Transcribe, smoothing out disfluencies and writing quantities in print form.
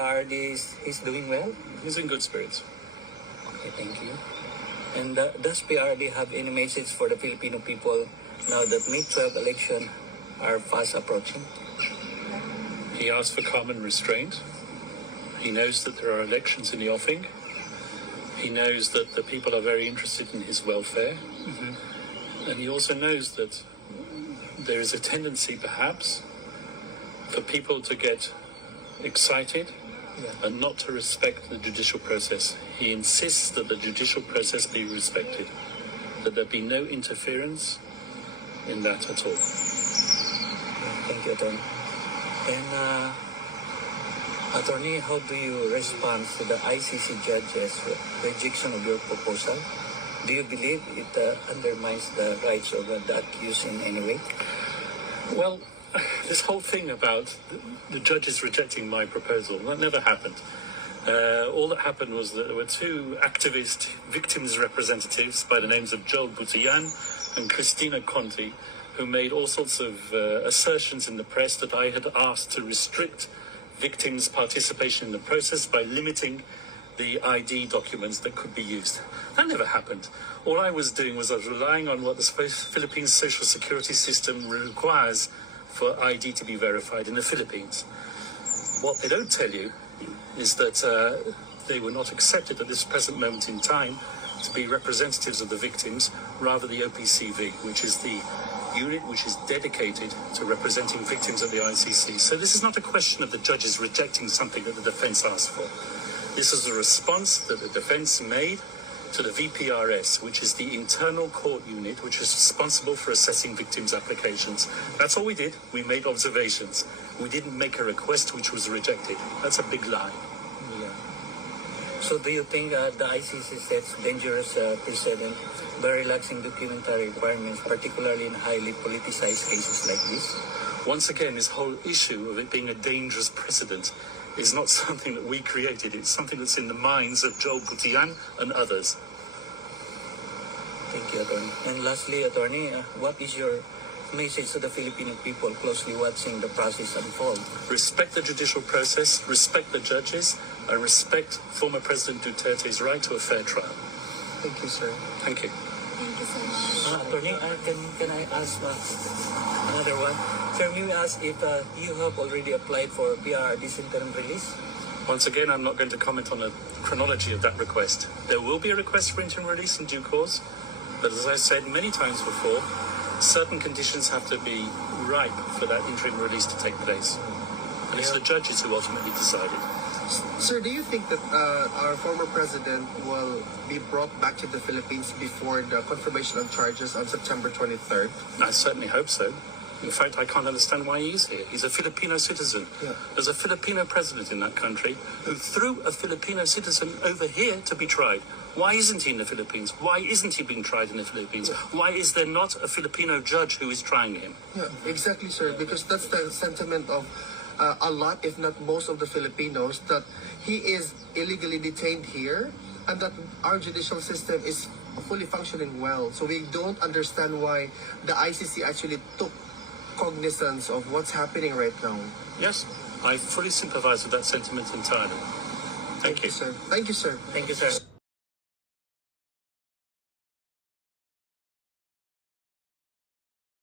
He's doing well? He's in good spirits. Okay, thank you. And does PRRD have any message for the Filipino people now that May 12 election are fast approaching? He asked for calm and restraint. He knows that there are elections in the offing. He knows that the people are very interested in his welfare. And he also knows that there is a tendency, perhaps, for people to get excited and not to respect the judicial process. He insists that the judicial process be respected, that there be no interference in that at all. Thank you, Attorney. And, Attorney, how do you respond to the ICC judge's rejection of your proposal? Do you believe it undermines the rights of the accused in any way? Well, this whole thing about the judges rejecting my proposal, that never happened. All that happened was that there were two activist victims representatives by the names of Joel Butian and Christina Conti, who made all sorts of assertions in the press that I had asked to restrict victims' participation in the process by limiting the ID documents that could be used. That never happened. All I was doing was I was relying on what the Philippine social security system requires for ID to be verified in the Philippines. What they don't tell you is that they were not accepted at this present moment in time to be representatives of the victims, rather the OPCV, which is the unit which is dedicated to representing victims at the ICC. So this is not a question of the judges rejecting something that the defense asked for. This is a response that the defense made to the VPRS, which is the internal court unit which is responsible for assessing victims' applications. That's all we did. We made observations. We didn't make a request which was rejected. That's a big lie. Yeah. So do you think the ICC sets dangerous precedent by relaxing documentary requirements, particularly in highly politicized cases like this? Once again, this whole issue of it being a dangerous precedent is not something that we created. It's something that's in the minds of Joel Butian and others. Thank you, Attorney. And lastly, Attorney, what is your message to the Filipino people closely watching the process unfold? Respect the judicial process, respect the judges, and respect former President Duterte's right to a fair trial. Thank you, sir. Thank you. Thank you so much. Attorney, can I ask another one? Sir, may we ask if you have already applied for PRRD's interim release? Once again, I'm not going to comment on the chronology of that request. There will be a request for interim release in due course, but as I said many times before, certain conditions have to be ripe for that interim release to take place. And it's the judges who ultimately decided. Sir, do you think that our former president will be brought back to the Philippines before the confirmation of charges on September 23rd? I certainly hope so. In fact, I can't understand why he's here. He's a Filipino citizen. Yeah. There's a Filipino president in that country who threw a Filipino citizen over here to be tried. Why isn't he in the Philippines? Why isn't he being tried in the Philippines? Yeah. Why is there not a Filipino judge who is trying him? Yeah, exactly, sir. Because that's the sentiment of a lot, if not most of the Filipinos, that he is illegally detained here and that our judicial system is fully functioning well. So we don't understand why the ICC actually took cognizance of what's happening right now. Yes, I fully sympathize with that sentiment entirely. Thank you. Sir. Thank you, sir. Thank you, sir.